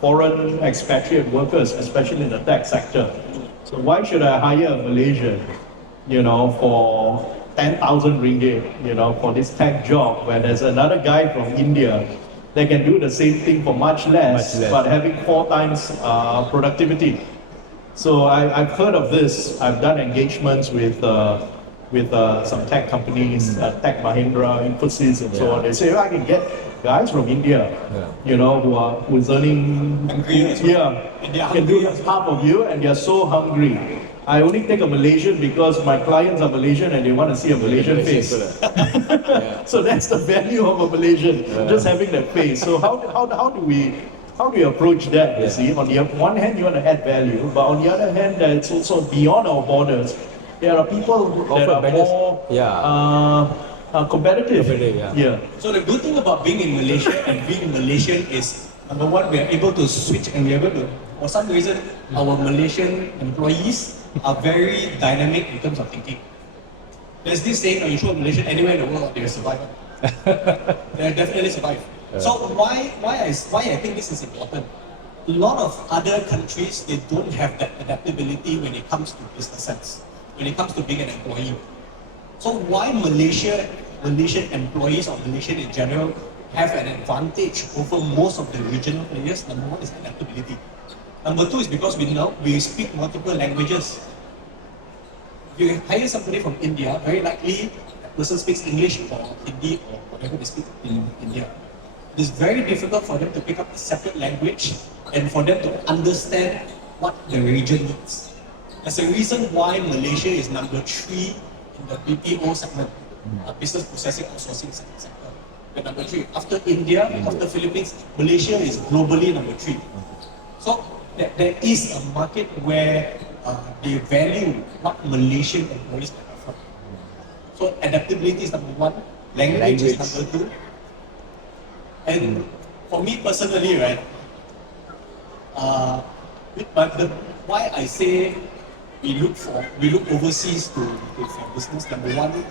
foreign expatriate workers, especially in the tech sector. So why should I hire a Malaysian, for 10,000 ringgit, for this tech job, where there's another guy from India that can do the same thing for much less. But having 4 times productivity. So I've heard of this. I've done engagements with some tech companies, Tech Mahindra, Infosys, and so on. They say, I can get guys from India, who is earning, can do half of you, and they're so hungry. I only take a Malaysian because my clients are Malaysian and they want to see a Malaysian face. So that's the value of a Malaysian, just having that face. So how do we approach that? You see, on the one hand, you want to add value, but on the other hand, it's also beyond our borders. There are people that are more competitive. So the good thing about being in Malaysia and being Malaysian is, number one, we are able to switch and we are able to, for some reason, our Malaysian employees are very dynamic in terms of thinking. There's this saying, you show a Malaysian anywhere in the world, they will survive. They'll definitely survive. So why I think this is important? A lot of other countries, they don't have that adaptability when it comes to business sense, when it comes to being an employee. So why Malaysian employees or Malaysian in general have an advantage over most of the regional players? Number one is adaptability. Number two is because we speak multiple languages. If you hire somebody from India, very likely that person speaks English or Hindi or whatever they speak in India. It is very difficult for them to pick up a separate language and for them to understand what the region needs. There's a reason why Malaysia is number 3 in the BPO segment, business processing outsourcing sector. We're number 3. After India, after Philippines, Malaysia is globally number 3. So there is a market where they value what Malaysian employees can offer. So adaptability is number 1, language is number 2. And for me personally, right, why I say we look overseas for business. Number 1,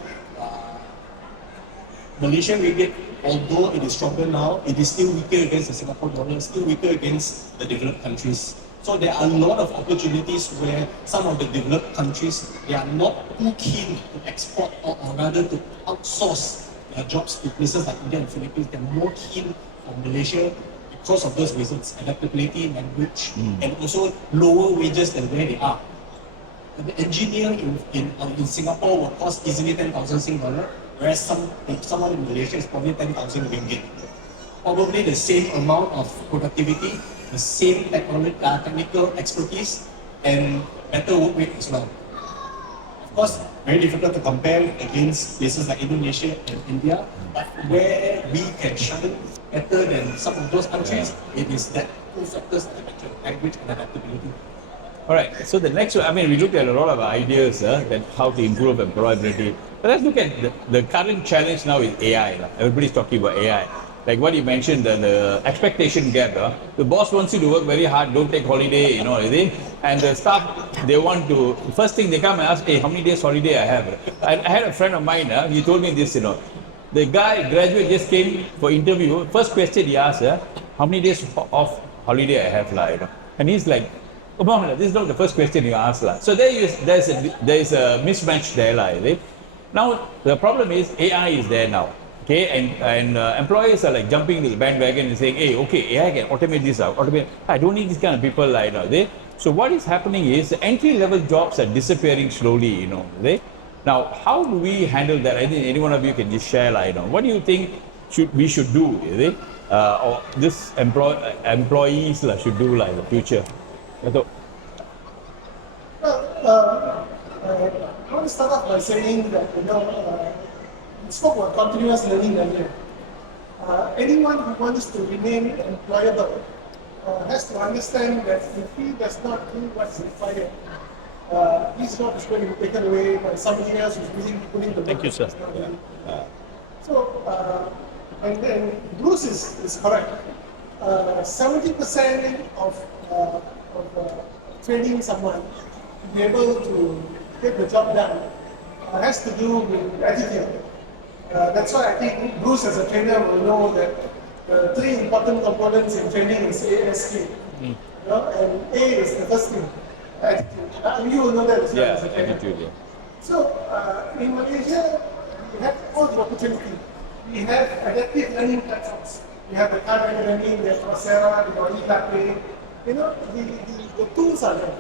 Malaysian ringgit, although it is stronger now, it is still weaker against the Singapore dollar, still weaker against the developed countries. So there are a lot of opportunities where some of the developed countries, they are not too keen to export or rather to outsource their jobs to places like India and Philippines. They're more keen for Malaysia because of those reasons, adaptability, language, and also lower wages than where they are. The engineer in Singapore will cost easily 10,000 Sing dollar, whereas someone in Malaysia is probably 10,000 ringgit. Probably the same amount of productivity, the same technical expertise, and better work rate as well. Of course, very difficult to compare against places like Indonesia and India, but where we can shine better than some of those countries, it is that two factors that I mentioned, language and adaptability. All right. So the next one, I mean, we looked at a lot of ideas that how to improve employability. But let's look at the current challenge now is AI. Everybody's talking about AI. Like what you mentioned, the expectation gap. The boss wants you to work very hard, don't take holiday, you know, and the staff, they want to, first thing they come and ask, hey, how many days holiday I have? I had a friend of mine, he told me this, you know, the guy, graduate, just came for interview. First question he asked, how many days of holiday I have? You know? And he's like, come on, this is not the first question you ask. So there's a mismatch there. Right? Now, the problem is AI is there now. Okay, and employers are like jumping to the bandwagon and saying, hey, okay, AI can automate this out. I don't need this kind of people. You know, so what is happening is entry-level jobs are disappearing slowly. You know, now how do we handle that? I think any one of you can just share. You know, what do you think we should do? Or this employees should do in the future? Well, I want to start off by saying that, we spoke about continuous learning earlier. Anyone who wants to remain employable has to understand that if he does not do what's required, his job is going to be taken away by somebody else who's willing to put in the work. Thank you, sir. So, and Bruce is correct. 70% of training someone to be able to get the job done has to do with attitude. That's why I think Bruce as a trainer will know that the three important components in training is A, S, K. And A is the first thing, attitude. You will know that as well as a trainer. Attitude, yeah. So in Malaysia, we have all the opportunity. We have adaptive learning platforms. We have the Khan Academy, we have Coursera, we have ePathway. The tools are there.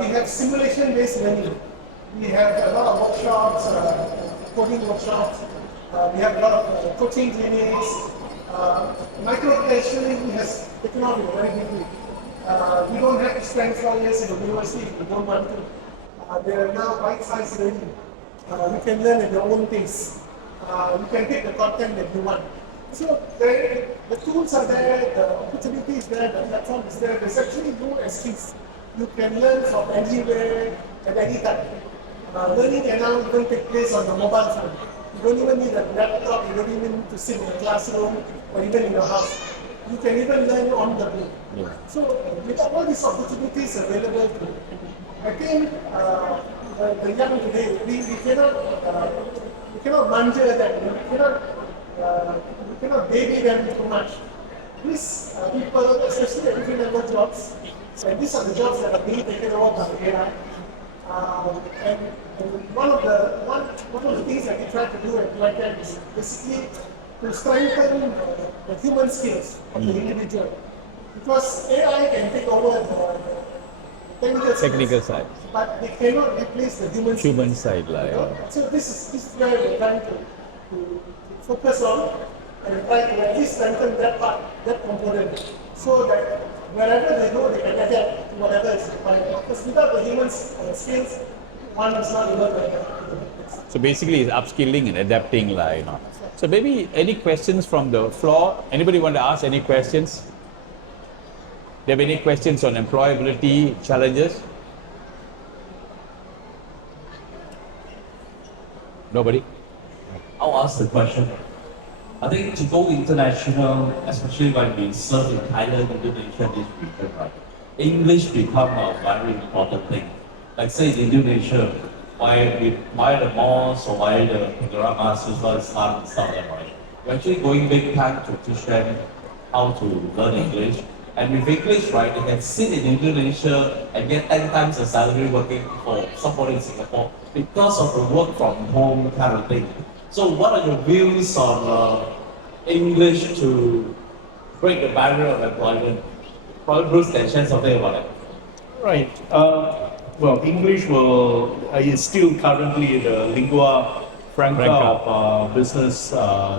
We have simulation-based learning. We have a lot of workshops, coding workshops. We have a lot of coaching clinics. Micro-credentialing has taken off very quickly. We don't have to spend 4 years in a university if we don't want to. There are now bite-sized learning. You can learn at your own pace. You can take the content that you want. So the tools are there, the opportunity is there, the platform is there. There's actually no excuse. You can learn from anywhere at any time. Learning can now even take place on the mobile phone. You don't even need a laptop, you don't even need to sit in a classroom or even in your house. You can even learn on the go. Yeah. So with all these opportunities available to you, I think the young today, we cannot manja that, we cannot baby them too much. These people, especially entry-level jobs, and these are the jobs that are being taken over by AI. And one of the things that we try to do at Edutech is basically to strengthen the human skills of the individual. Because AI can take over the technical side, but they cannot replace the human side. So this is where we're trying to focus on and try to at least strengthen that part, that component, so that wherever they go, they can adapt to whatever is required. Because without the human skills, one is not able to adapt. So basically, it's upskilling and adapting, So maybe any questions from the floor? Anybody want to ask any questions? Do you have any questions on employability challenges? Nobody? I'll ask the question. I think to go international, especially when we serve in Thailand, Indonesia, this region, right? English become a very important thing. Like say in Indonesia, why the malls or why the drama super start and stuff like that, right? We're actually going big time to teach them how to learn English. And with English, right, they can sit in Indonesia and get 10 times the salary working for somebody in Singapore because of the work from home kind of thing. So what are your views on English to break the barrier of employment? Probably Bruce can share something about it. Right. Well, English is still currently the lingua franca of business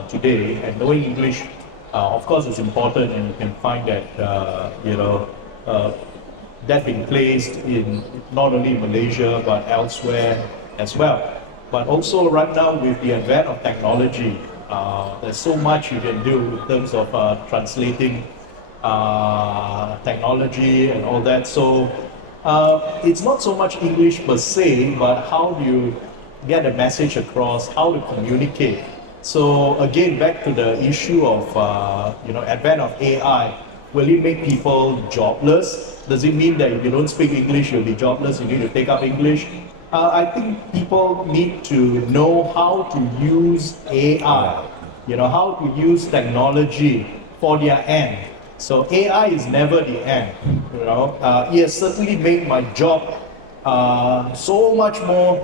today, and knowing English, of course, is important, and you can find that that being placed in not only Malaysia but elsewhere as well. But also right now with the advent of technology, there's so much you can do in terms of translating technology and all that. So it's not so much English per se, but how do you get a message across, how to communicate. So again, back to the issue of advent of AI. Will it make people jobless? Does it mean that if you don't speak English, you'll be jobless? You need to take up English. I think people need to know how to use AI, how to use technology for their end. So AI is never the end. It has certainly made my job so much more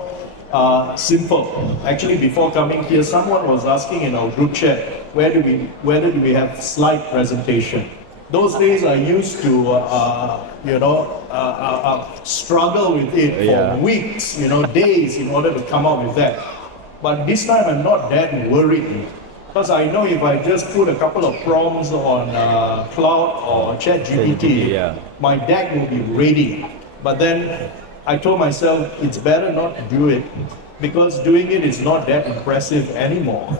simple. Actually, before coming here, someone was asking in our group chat, whether do we have slide presentation. Those days I used to, struggle with it for weeks, days in order to come up with that. But this time I'm not that worried, because I know if I just put a couple of prompts on Cloud or ChatGPT, my deck will be ready. But then I told myself it's better not to do it, because doing it is not that impressive anymore.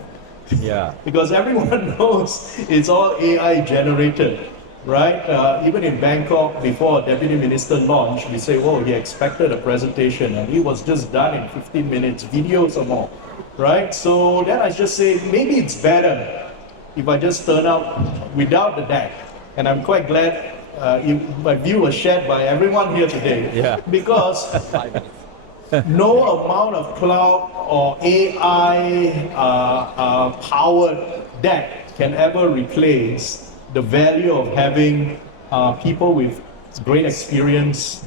Yeah. Because everyone knows it's all AI generated, right? Even in Bangkok, before Deputy Minister launched, we say, oh, he expected a presentation and it was just done in 15 minutes, videos or more, right? So then I just say, maybe it's better if I just turn out without the deck. And I'm quite glad my view was shared by everyone here today. Yeah. Because no amount of cloud or AI powered deck can ever replace the value of having people with great experience,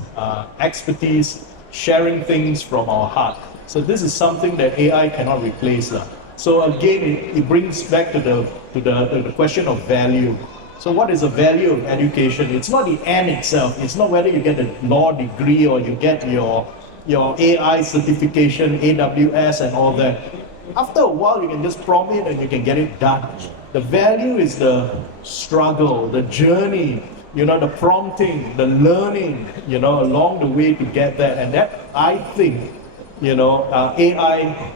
expertise, sharing things from our heart. So this is something that AI cannot replace. So again, it brings back to the question of value. So what is the value of education? It's not the end itself. It's not whether you get a law degree or you get your AI certification, AWS and all that. After a while, you can just prompt it and you can get it done. The value is the struggle, the journey, the prompting, the learning, along the way to get that. And that, I think, AI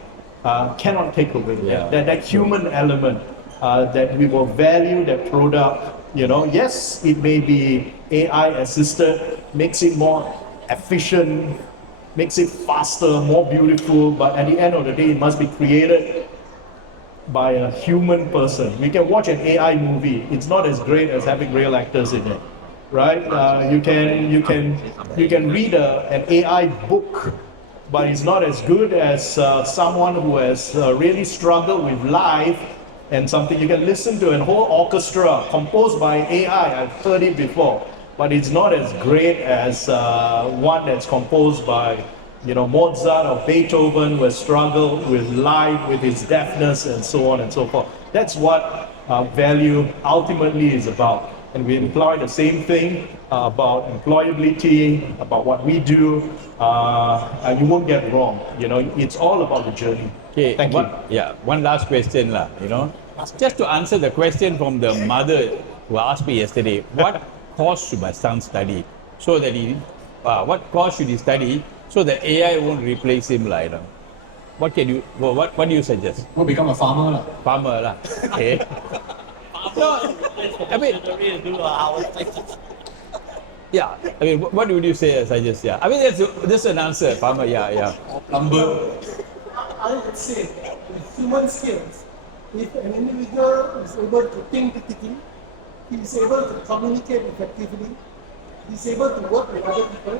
cannot take away. That human element, that we will value that product. Yes, it may be AI assisted, makes it more efficient, makes it faster, more beautiful, but at the end of the day, it must be created by a human person. We can watch an AI movie. It's not as great as having real actors in it, right? You can read an AI book, but it's not as good as someone who has really struggled with life and something. You can listen to a whole orchestra composed by AI. I've heard it before, but it's not as great as one that's composed by Mozart or Beethoven, who has struggled with life, with his deafness, and so on and so forth. That's what value ultimately is about. And we employ the same thing about employability, about what we do, and you won't get wrong. It's all about the journey. Okay, Thank you. One last question, just to answer the question from the mother who asked me yesterday, what course should my son study so that what course should he study so that AI won't replace him, What do you suggest? We'll become a farmer. Farmer, okay. No, I mean, what would you say, suggest? Yeah, I mean, that's an answer, farmer, Lumber. I would say with human skills, if an individual is able to think critically, he is able to communicate effectively, he is able to work with other people,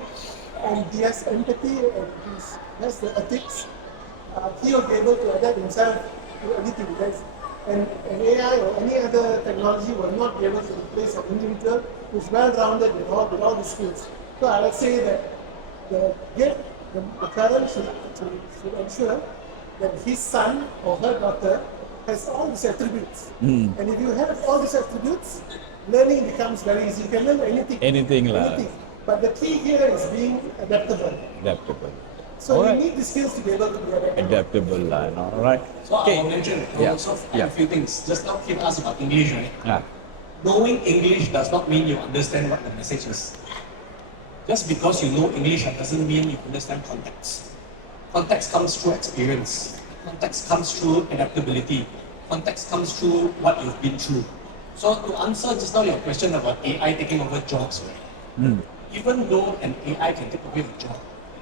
and he has empathy and he has the ethics, he will be able to adapt himself to anything. And AI or any other technology will not be able to replace an individual who is well-rounded with all the skills. So I would say that the parent should ensure that his son or her daughter has all these attributes. And if you have all these attributes, learning becomes very easy. You can learn anything. Anything lah. Anything. But the key here is being adaptable. Adaptable. So Alright. you need the skills to be able to be adaptable. Adaptable lah. All right. So I will mention Yeah. also Yeah. a few things. Just now Kim asked about English, right? Ah. Knowing English does not mean you understand what the message is. Just because you know English doesn't mean you understand context. Context comes through experience. Context comes through adaptability. Context comes through what you've been through. So to answer just now your question about AI taking over jobs, right? Even though an AI can take away a job,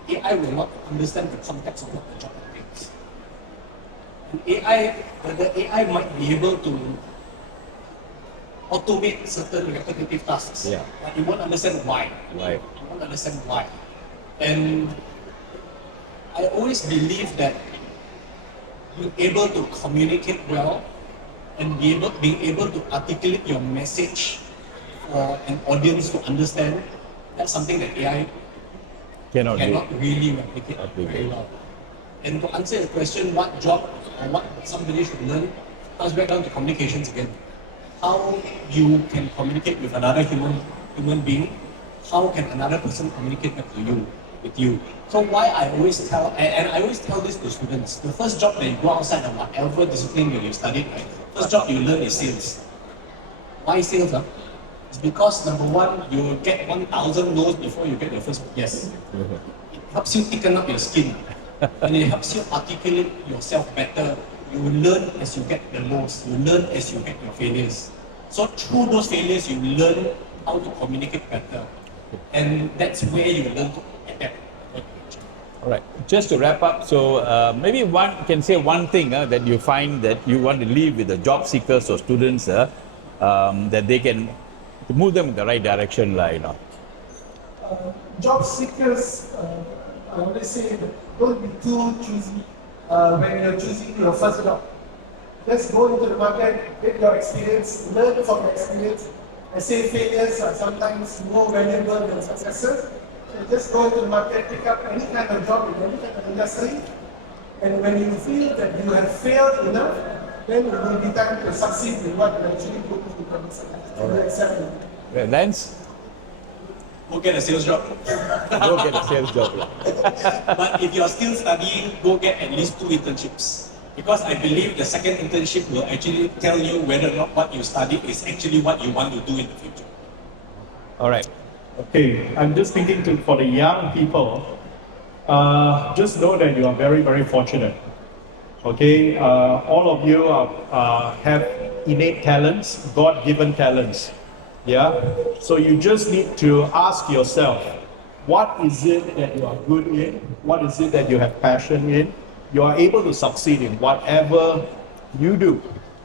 AI will not understand the context of what the job entails. The AI might be able to automate certain repetitive tasks, Yeah. but you won't understand why. Right. You won't understand why. And I always believe that being able to communicate well and being able to articulate your message for an audience to understand, that's something that AI Cannot do. cannot really replicate very well. And to answer your question, what job or what somebody should learn, comes back down to communications again. How you can communicate with another human being, how can another person communicate back to you, with you. So why I always tell, and I always tell this to students, the first job that you go outside of whatever discipline that you studied, right, first job you learn is sales. Why sales? Huh? It's because number one, you get 1,000 no's before you get your first yes. It helps you thicken up your skin, and it helps you articulate yourself better. You learn as you get the no's. You learn as you get your failures. So through those failures, you learn how to communicate better, and that's where you learn to adapt. All right. Just to wrap up, so maybe one can say one thing that you find that you want to leave with the job seekers or students that they can to move them in the right direction, like, you know. Job seekers, I always say, don't be too choosy when you're choosing your first job. Just go into the market, get your experience, learn from your experience. I say failures are sometimes more valuable than successes. So just go into the market, pick up any kind of job in any kind of industry, and when you feel that you have failed enough, then it will be time to succeed in what you actually put into practice. Lance, Go get a sales job. go get a sales job. But if you're still studying, go get at least 2 internships. Because I believe the second internship will actually tell you whether or not what you studied is actually what you want to do in the future. All right. Okay, I'm just thinking for the young people, just know that you are very, very fortunate. Okay, all of you have innate talents, God-given talents. Yeah, so you just need to ask yourself, what is it that you are good in? What is it that you have passion in? You are able to succeed in whatever you do.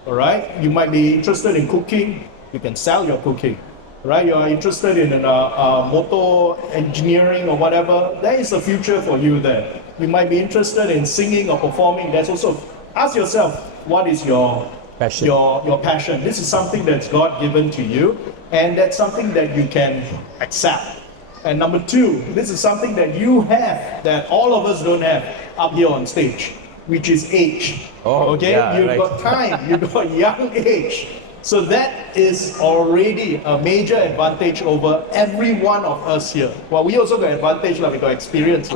All right, you might be interested in cooking. You can sell your cooking. Right, you are interested in motor engineering or whatever, there is a future for you there. You might be interested in singing or performing, there's also, ask yourself, what is your Passion. your passion? This is something that's God given to you, and that's something that you can accept. And number two, this is something that you have, that all of us don't have up here on stage, which is age. Oh, okay, yeah, you've right. got time, you've got young age. So that is already a major advantage over every one of us here. Well, we also got advantage, we got experience.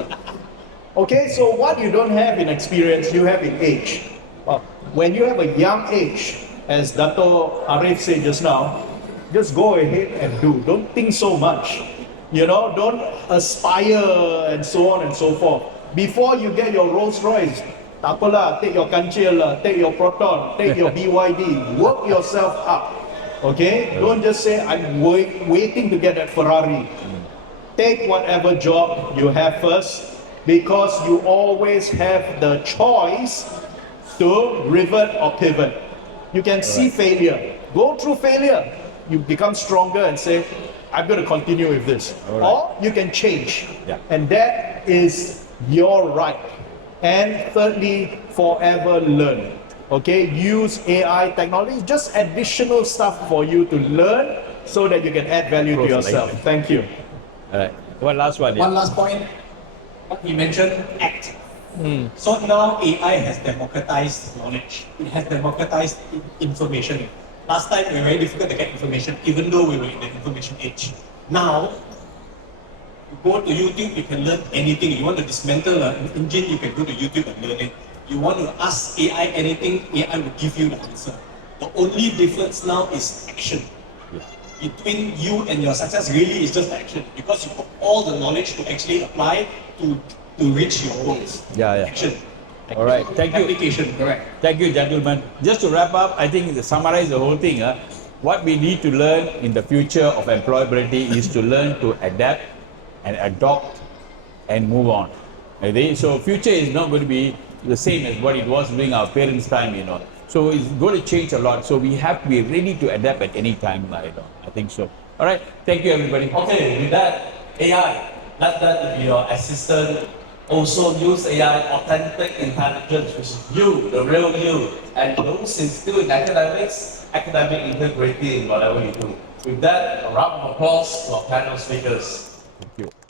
Okay, so what you don't have in experience, you have in age. When you have a young age, as Dato Arif said just now, just go ahead and do. Don't think so much. You know, don't aspire and so on and so forth. Before you get your Rolls Royce, tak apalah, take your Kancil, take your Proton, take your BYD, work yourself up. Okay? Don't just say, I'm waiting to get that Ferrari. Take whatever job you have first, because you always have the choice to revert or pivot. You can see failure. Go through failure. You become stronger and say, I'm going to continue with this. Or you can change. Yeah. And that is your right. And thirdly, forever learn. Okay, use AI technology, just additional stuff for you to learn so that you can add value to yourself. Thank you. All right. One last one. One Yeah. last point, what he mentioned, act. So now AI has democratized knowledge. It has democratized information. Last time, it was very difficult to get information, even though we were in the information age. Now, you go to YouTube, you can learn anything. You want to dismantle an engine, you can go to YouTube and learn it. You want to ask AI anything, AI will give you the answer. The only difference now is action. Between you and your success really is just action, because you have all the knowledge to actually apply to reach your goals. Yeah. Action. All right, thank you. Application, correct. Thank you, gentlemen. Just to wrap up, I think to summarize the whole thing, what we need to learn in the future of employability is to learn to adapt and adopt and move on. Okay? So future is not going to be the same as what it was during our parents' time, So it's going to change a lot. So we have to be ready to adapt at any time, I think so. All right, thank you, everybody. Okay, with that, AI, let that be your assistant. Also use AI, authentic intelligence, which is you, the real you. And those is still in academics, academic integrity in whatever you do. With that, a round of applause to our panel speakers. Thank you.